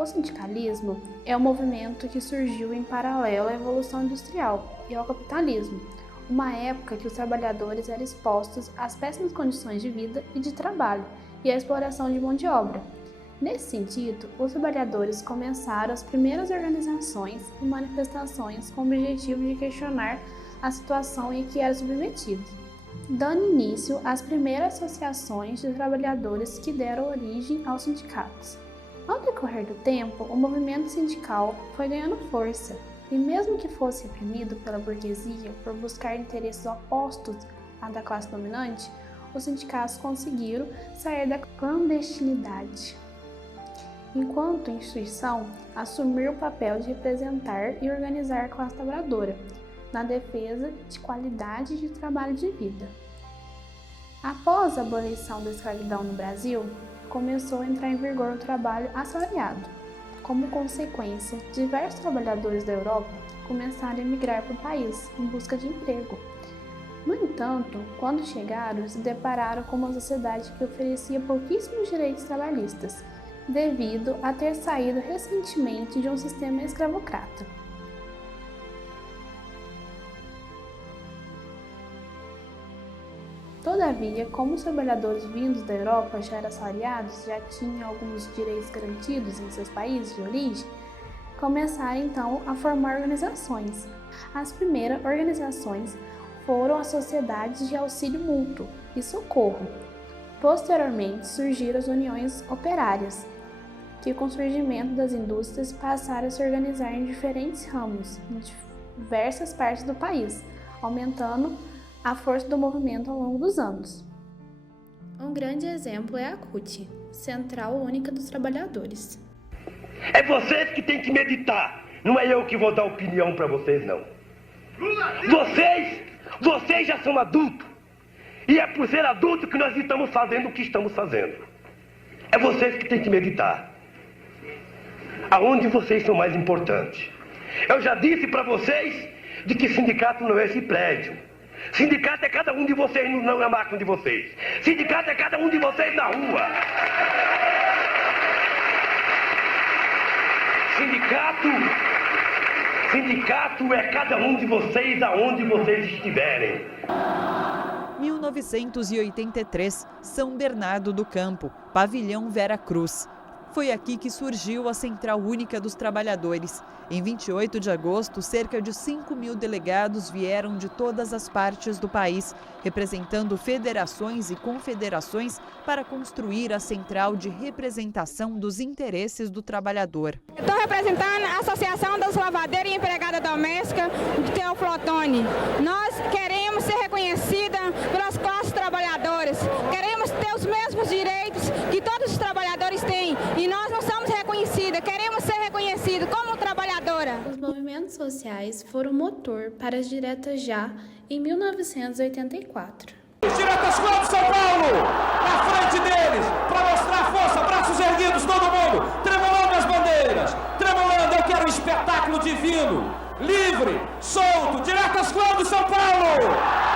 O sindicalismo é um movimento que surgiu em paralelo à Evolução Industrial e ao capitalismo, uma época que os trabalhadores eram expostos às péssimas condições de vida e de trabalho e à exploração de mão de obra. Nesse sentido, os trabalhadores começaram as primeiras organizações e manifestações com o objetivo de questionar a situação em que eram submetidos, dando início às primeiras associações de trabalhadores que deram origem aos sindicatos. Ao decorrer do tempo, o movimento sindical foi ganhando força, e mesmo que fosse reprimido pela burguesia por buscar interesses opostos à da classe dominante, os sindicatos conseguiram sair da clandestinidade. Enquanto instituição, assumiu o papel de representar e organizar a classe trabalhadora, na defesa de qualidade de trabalho e de vida. Após a abolição da escravidão no Brasil, começou a entrar em vigor o trabalho assalariado. Como consequência, diversos trabalhadores da Europa começaram a emigrar para o país em busca de emprego. No entanto, quando chegaram, se depararam com uma sociedade que oferecia pouquíssimos direitos trabalhistas, devido a ter saído recentemente de um sistema escravocrata. Todavia, como os trabalhadores vindos da Europa já eram assalariados, já tinham alguns direitos garantidos em seus países de origem, começaram então a formar organizações. As primeiras organizações foram as sociedades de auxílio mútuo e socorro. Posteriormente surgiram as uniões operárias, que com o surgimento das indústrias passaram a se organizar em diferentes ramos, em diversas partes do país, aumentando a força do movimento ao longo dos anos. Um grande exemplo é a CUT, Central Única dos Trabalhadores. É vocês que têm que meditar, não é eu que vou dar opinião para vocês, não. Vocês já são adultos, e é por ser adulto que nós estamos fazendo o que estamos fazendo. É vocês que têm que meditar. Aonde vocês são mais importantes. Eu já disse para vocês de que sindicato não é esse prédio. Sindicato é cada um de vocês, não é a máquina de vocês. Sindicato é cada um de vocês na rua. Sindicato é cada um de vocês aonde vocês estiverem. 1983, São Bernardo do Campo, Pavilhão Vera Cruz. Foi aqui que surgiu a Central Única dos Trabalhadores. Em 28 de agosto, cerca de 5.000 delegados vieram de todas as partes do país, representando federações e confederações para construir a central de representação dos interesses do trabalhador. Estou representando a Associação das Lavadeiras e Empregada Doméstica de Teoflotone. Nós queremos ser reconhecida pelas classes trabalhadoras, queremos ter os mesmos direitos que todos os trabalhadores têm. E nós não somos reconhecidas, queremos ser reconhecidos como trabalhadora. Os movimentos sociais foram motor para as diretas já em 1984. Diretas Clube São Paulo, na frente deles, para mostrar força, braços erguidos, todo mundo, tremolando as bandeiras, tremolando, eu quero um espetáculo divino, livre, solto, Diretas Clube São Paulo.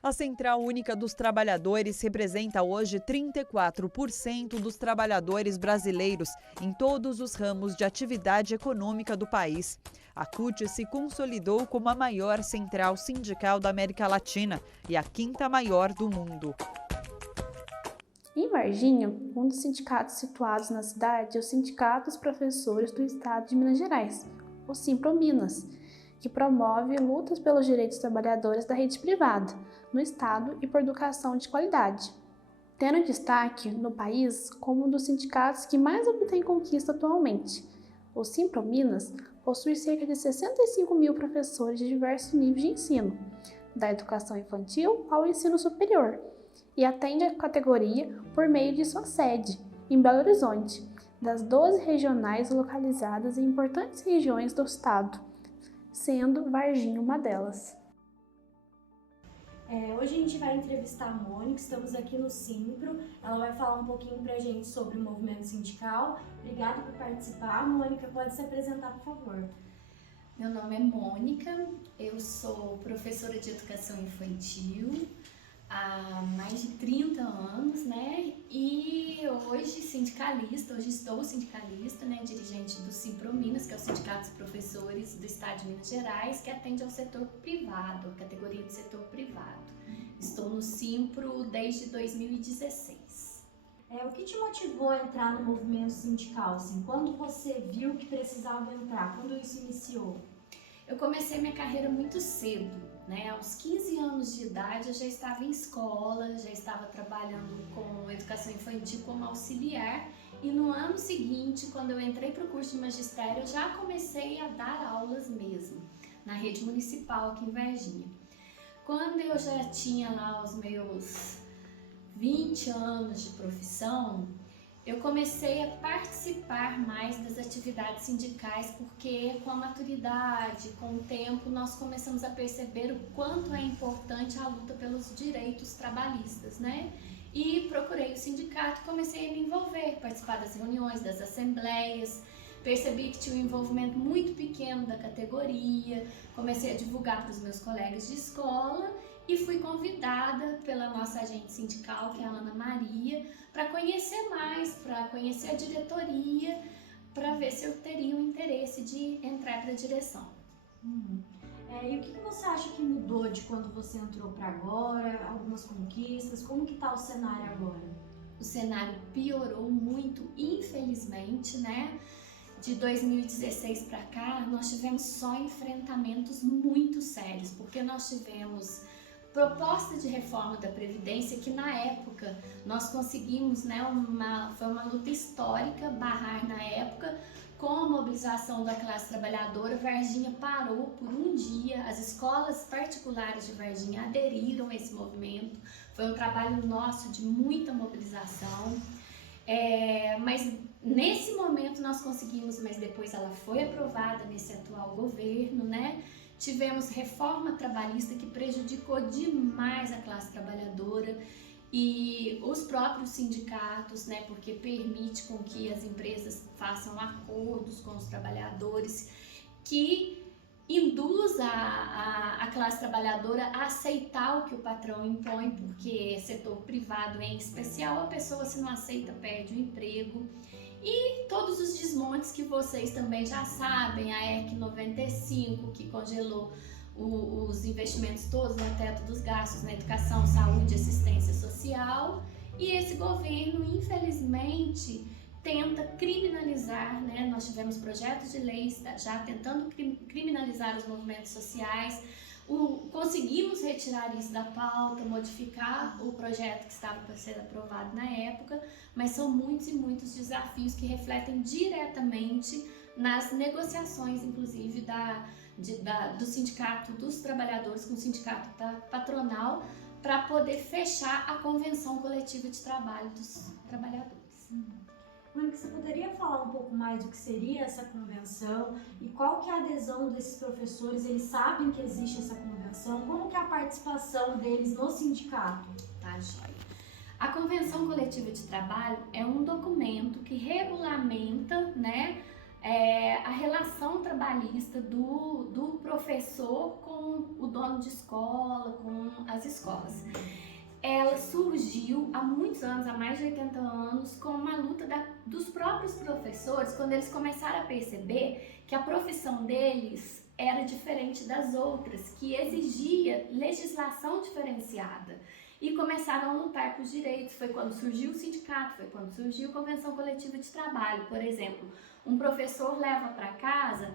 A Central Única dos Trabalhadores representa hoje 34% dos trabalhadores brasileiros em todos os ramos de atividade econômica do país. A CUT se consolidou como a maior central sindical da América Latina e a quinta maior do mundo. Em Varginha, um dos sindicatos situados na cidade é o Sindicato dos Professores do Estado de Minas Gerais, o Simprominas, que promove lutas pelos direitos dos trabalhadores da rede privada, no Estado e por educação de qualidade, tendo destaque no país como um dos sindicatos que mais obtém conquista atualmente. O Simprominas possui cerca de 65.000 professores de diversos níveis de ensino, da educação infantil ao ensino superior, e atende a categoria por meio de sua sede, em Belo Horizonte, das 12 regionais localizadas em importantes regiões do Estado, sendo Varginha uma delas. Hoje a gente vai entrevistar a Mônica, estamos aqui no Simpro, ela vai falar um pouquinho pra gente sobre o movimento sindical. Obrigada por participar. Mônica, pode se apresentar, por favor. Meu nome é Mônica, eu sou professora de educação infantil há mais de 30 anos, né? E hoje hoje sindicalista, hoje estou sindicalista, né, dirigente do Simprominas, que é o Sindicato dos Professores do Estado de Minas Gerais, que atende ao setor privado, categoria de setor privado. Estou no Simpro desde 2016. O que te motivou a entrar no movimento sindical? Assim, quando você viu que precisava entrar? Quando isso iniciou? Eu comecei minha carreira muito cedo, né? Aos 15 anos de idade eu já estava em escola, já estava trabalhando com educação infantil como auxiliar, e no ano seguinte, quando eu entrei para o curso de magistério, eu já comecei a dar aulas mesmo, na rede municipal aqui em Varginha. Quando eu já tinha lá os meus 20 anos de profissão, eu comecei a participar mais das atividades sindicais, porque com a maturidade, com o tempo, nós começamos a perceber o quanto é importante a luta pelos direitos trabalhistas, né? E procurei o sindicato, comecei a me envolver, participar das reuniões, das assembleias, percebi que tinha um envolvimento muito pequeno da categoria, comecei a divulgar para os meus colegas de escola e fui convidada pela nossa agente sindical, que é a Ana Maria, para conhecer mais, para conhecer a diretoria, para ver se eu teria o interesse de entrar para a direção. E o que você acha que mudou de quando você entrou para agora? Algumas conquistas? Como que está o cenário agora? O cenário piorou muito, infelizmente, né? De 2016 para cá, nós tivemos só enfrentamentos muito sérios, porque nós tivemos proposta de reforma da Previdência que na época nós conseguimos, né, foi uma luta histórica, barrar na época, com a mobilização da classe trabalhadora. Varginha parou por um dia, as escolas particulares de Varginha aderiram a esse movimento, foi um trabalho nosso de muita mobilização. Mas nesse momento nós conseguimos, mas depois ela foi aprovada nesse atual governo, né? Tivemos reforma trabalhista que prejudicou demais a classe trabalhadora e os próprios sindicatos, né? Porque permite com que as empresas façam acordos com os trabalhadores que induz a classe trabalhadora a aceitar o que o patrão impõe, porque setor privado em especial, a pessoa, se não aceita, perde o emprego. E todos os desmontes que vocês também já sabem, a EC 95, que congelou os investimentos todos no teto dos gastos na educação, saúde e assistência social. E esse governo, infelizmente, tenta criminalizar, né? Nós tivemos projetos de leis já tentando criminalizar os movimentos sociais. Conseguimos retirar isso da pauta, modificar o projeto que estava para ser aprovado na época, mas são muitos e muitos desafios que refletem diretamente nas negociações, inclusive do sindicato dos trabalhadores com o sindicato patronal, para poder fechar a convenção coletiva de trabalho dos trabalhadores. Mônica, você poderia falar um pouco mais do que seria essa convenção e qual que é a adesão desses professores? Eles sabem que existe essa convenção? Como que é a participação deles no sindicato? Tá, joia. A convenção coletiva de trabalho é um documento que regulamenta, né, a relação trabalhista do professor com o dono de escola, com as escolas. Ela surgiu há muitos anos, há mais de 80 anos, com uma luta dos próprios professores, quando eles começaram a perceber que a profissão deles era diferente das outras, que exigia legislação diferenciada. E começaram a lutar por direitos. Foi quando surgiu o sindicato, foi quando surgiu a convenção coletiva de trabalho. Por exemplo, um professor leva para casa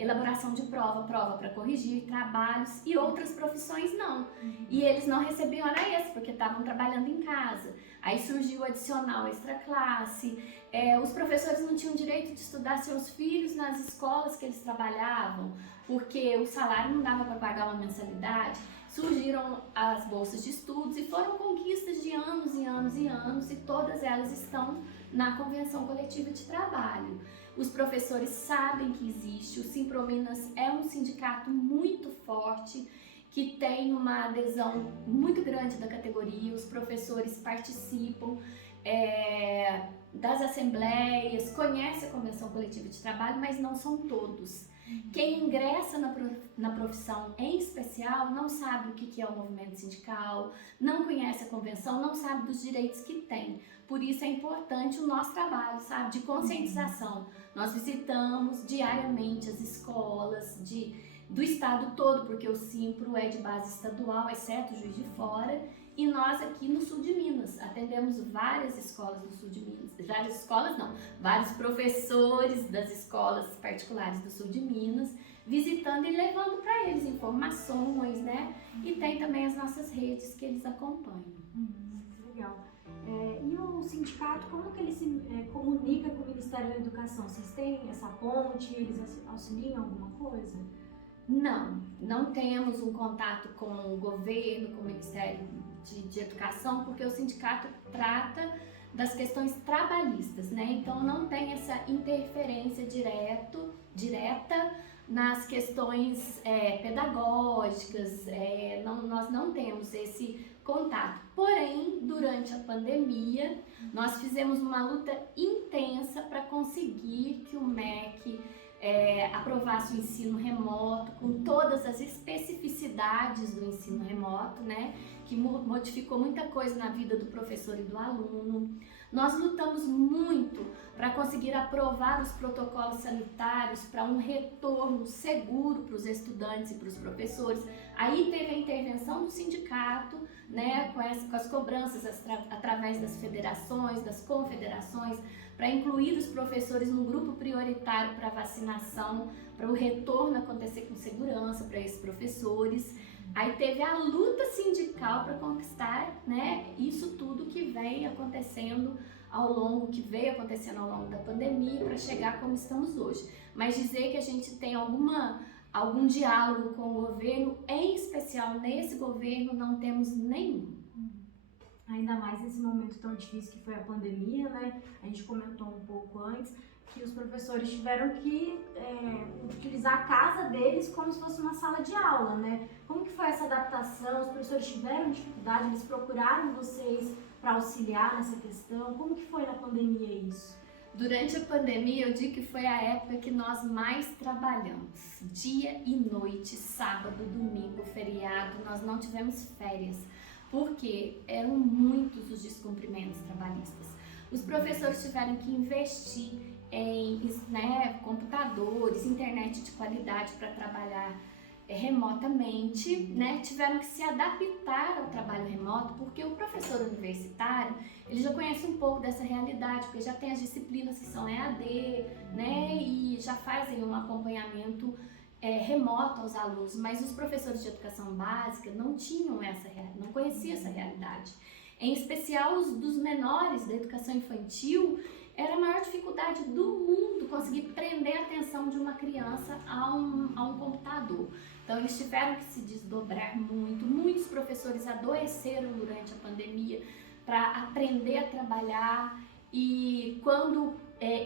elaboração de prova para corrigir trabalhos, e outras profissões não. E eles não recebiam hora extra porque estavam trabalhando em casa. Aí surgiu o adicional extra classe. Os professores não tinham direito de estudar seus filhos nas escolas que eles trabalhavam, porque o salário não dava para pagar uma mensalidade. Surgiram as bolsas de estudos e foram conquistas de anos e anos e anos, e todas elas estão na Convenção Coletiva de Trabalho. Os professores sabem que existe, o Simprominas é um sindicato muito forte, que tem uma adesão muito grande da categoria, os professores participam das assembleias, conhecem a Convenção Coletiva de Trabalho, mas não são todos. Quem ingressa na profissão em especial não sabe o que é o movimento sindical, não conhece a convenção, não sabe dos direitos que tem. Por isso é importante o nosso trabalho, sabe, de conscientização. Nós visitamos diariamente as escolas do estado todo, porque o Simpro é de base estadual, exceto Juiz de Fora, e nós aqui no sul de Minas atendemos várias escolas do sul de Minas, vários professores das escolas particulares do sul de Minas, visitando e levando para eles informações, né? E tem também as nossas redes que eles acompanham. Legal. E o sindicato, como que ele se comunica com o Ministério da Educação? Vocês têm essa ponte? Eles auxiliam alguma coisa? Não temos um contato com o governo, com o Ministério de Educação, porque o sindicato trata das questões trabalhistas, né? Então não tem essa interferência direta nas questões pedagógicas, nós não temos esse contato. Porém, durante a pandemia, nós fizemos uma luta intensa para conseguir que o MEC aprovasse o ensino remoto, com todas as especificidades do ensino remoto, né, que modificou muita coisa na vida do professor e do aluno. Nós lutamos muito para conseguir aprovar os protocolos sanitários para um retorno seguro para os estudantes e para os professores. Aí teve a intervenção do sindicato, né, com as cobranças através das federações, das confederações, para incluir os professores num grupo prioritário para vacinação, para o retorno acontecer com segurança para esses professores. Aí teve a luta sindical para conquistar, né, isso tudo que veio acontecendo ao longo da pandemia para chegar como estamos hoje. Mas dizer que a gente tem algum diálogo com o governo, em especial nesse governo, não temos nenhum. Ainda mais nesse momento tão difícil que foi a pandemia, né? A gente comentou um pouco antes que os professores tiveram que utilizar a casa deles como se fosse uma sala de aula, né? Como que foi essa adaptação? Os professores tiveram dificuldade? Eles procuraram vocês para auxiliar nessa questão? Como que foi na pandemia isso? Durante a pandemia, eu digo que foi a época que nós mais trabalhamos. Dia e noite, sábado, domingo, feriado, nós não tivemos férias, porque eram muitos os descumprimentos trabalhistas. Os professores tiveram que investir em computadores, internet de qualidade para trabalhar remotamente, né? Tiveram que se adaptar ao trabalho remoto, porque o professor universitário, ele já conhece um pouco dessa realidade, porque já tem as disciplinas que são EAD, né? E já fazem um acompanhamento remoto aos alunos, mas os professores de educação básica não conheciam essa realidade. Em especial os dos menores da educação infantil, era a maior dificuldade do mundo conseguir prender a atenção de uma criança a um computador. Então eles tiveram que se desdobrar muito, muitos professores adoeceram durante a pandemia para aprender a trabalhar, e quando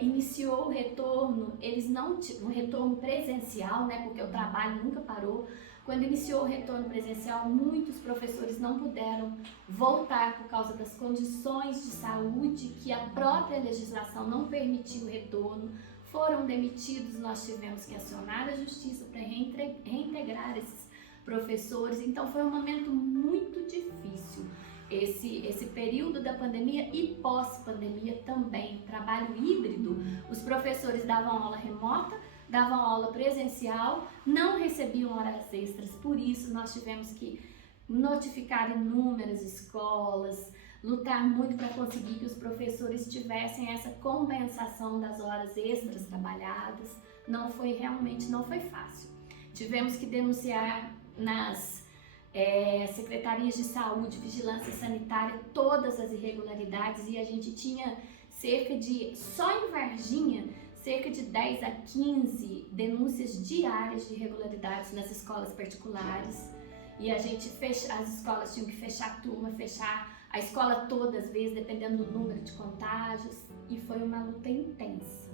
iniciou o retorno, eles não tinham um retorno presencial, né, porque o trabalho nunca parou. Quando iniciou o retorno presencial, muitos professores não puderam voltar por causa das condições de saúde, que a própria legislação não permitiu o retorno, foram demitidos, nós tivemos que acionar a justiça para reintegrar esses professores. Então foi um momento muito difícil. Esse período da pandemia e pós-pandemia também, trabalho híbrido, os professores davam aula remota, davam aula presencial, não recebiam horas extras, por isso nós tivemos que notificar inúmeras escolas, lutar muito para conseguir que os professores tivessem essa compensação das horas extras trabalhadas. Não foi fácil. Tivemos que denunciar nas secretarias de saúde, vigilância sanitária, todas as irregularidades, e a gente tinha só em Varginha, cerca de 10 a 15 denúncias diárias de irregularidades nas escolas particulares, e as escolas tinham que fechar a turma, fechar a escola toda às vezes, dependendo do número de contágios, e foi uma luta intensa.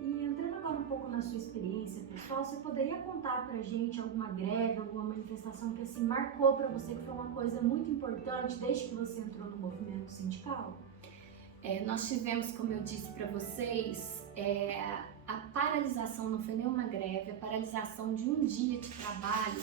E entrando agora um pouco na sua experiência pessoal, você poderia contar pra gente alguma greve, alguma manifestação que assim marcou pra você, que foi uma coisa muito importante desde que você entrou no movimento sindical? Nós tivemos, como eu disse para vocês, a paralisação não foi nenhuma greve, a paralisação de um dia de trabalho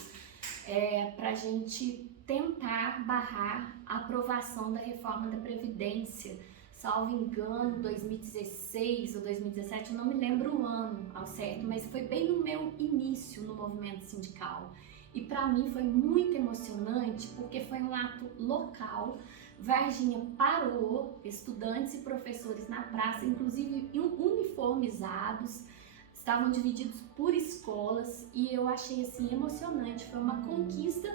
para a gente tentar barrar a aprovação da reforma da Previdência, salvo engano, 2016 ou 2017, eu não me lembro o ano ao certo, mas foi bem no meu início no movimento sindical. E para mim foi muito emocionante porque foi um ato local. Varginha parou, estudantes e professores na praça, inclusive uniformizados, estavam divididos por escolas, e eu achei assim emocionante. Foi uma conquista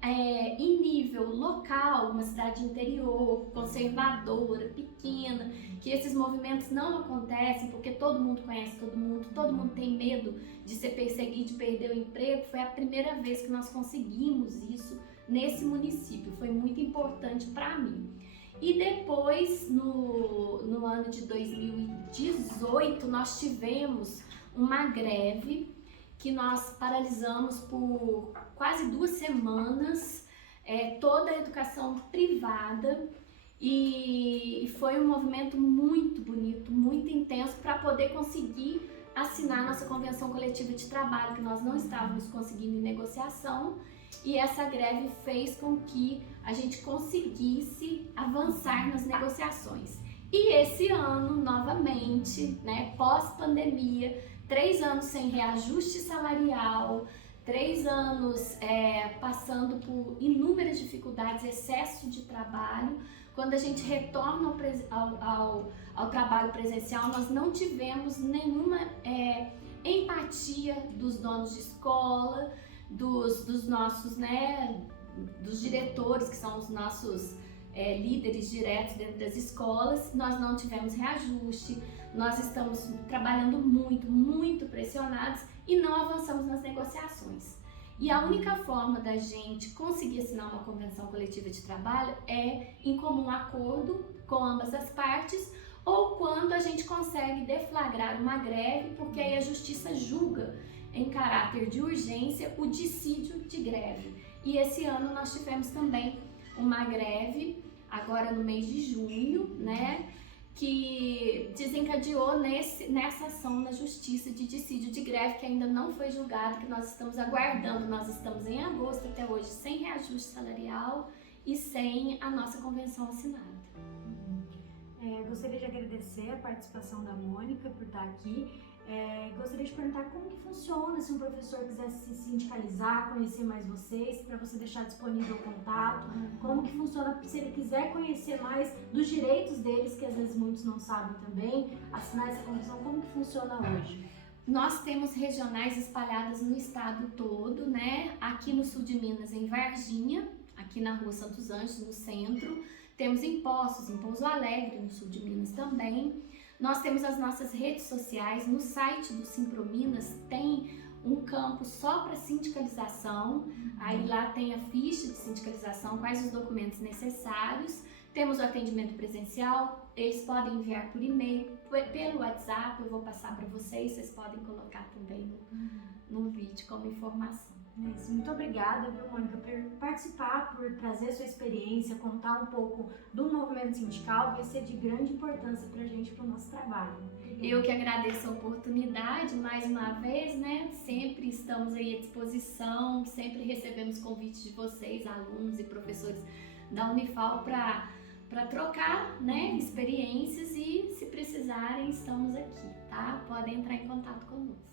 em nível local, uma cidade interior, conservadora, pequena, que esses movimentos não acontecem porque todo mundo conhece todo mundo tem medo de ser perseguido, de perder o emprego. Foi a primeira vez que nós conseguimos isso nesse município, foi muito importante para mim. E depois, no ano de 2018, nós tivemos uma greve que nós paralisamos por quase 2 semanas, toda a educação privada, e foi um movimento muito bonito, muito intenso, para poder conseguir assinar nossa convenção coletiva de trabalho, que nós não estávamos conseguindo em negociação, e essa greve fez com que a gente conseguisse avançar nas negociações. E esse ano, novamente, né, pós-pandemia, 3 anos sem reajuste salarial, 3 anos passando por inúmeras dificuldades, excesso de trabalho. Quando a gente retorna ao trabalho presencial, nós não tivemos nenhuma empatia dos donos de escola, dos nossos, né, dos diretores, que são os nossos líderes diretos dentro das escolas. Nós não tivemos reajuste, nós estamos trabalhando muito pressionados e não avançamos nas negociações. E a única forma da gente conseguir assinar uma convenção coletiva de trabalho é em comum acordo com ambas as partes, ou quando a gente consegue deflagrar uma greve, porque aí a justiça julga em caráter de urgência o dissídio de greve. E esse ano nós tivemos também uma greve, agora no mês de junho, né, que desencadeou nessa ação na justiça de dissídio de greve, que ainda não foi julgada, que nós estamos aguardando. Nós estamos em agosto até hoje sem reajuste salarial e sem a nossa convenção assinada. Gostaria de agradecer a participação da Mônica por estar aqui. Gostaria de perguntar como que funciona se um professor quiser se sindicalizar, conhecer mais vocês, para você deixar disponível o contato, como que funciona se ele quiser conhecer mais dos direitos deles, que às vezes muitos não sabem também, assinar essa convenção, como que funciona hoje? Nós temos regionais espalhadas no estado todo, né? Aqui no sul de Minas, em Varginha, aqui na rua Santos Anjos, no centro. Temos em Poços, em Pouso Alegre, no sul de Minas também. Nós temos as nossas redes sociais. No site do Simprominas tem um campo só para sindicalização. Aí lá tem a ficha de sindicalização, quais os documentos necessários. Temos o atendimento presencial, eles podem enviar por e-mail, pelo WhatsApp, eu vou passar para vocês podem colocar também no vídeo como informação. Muito obrigada, viu, Mônica, por participar, por trazer sua experiência, contar um pouco do movimento sindical. Vai ser de grande importância para a gente, para o nosso trabalho. Eu que agradeço a oportunidade, mais uma vez, né? Sempre estamos aí à disposição, sempre recebemos convites de vocês, alunos e professores da Unifal, para trocar, né, experiências, e se precisarem, estamos aqui, tá? Podem entrar em contato conosco.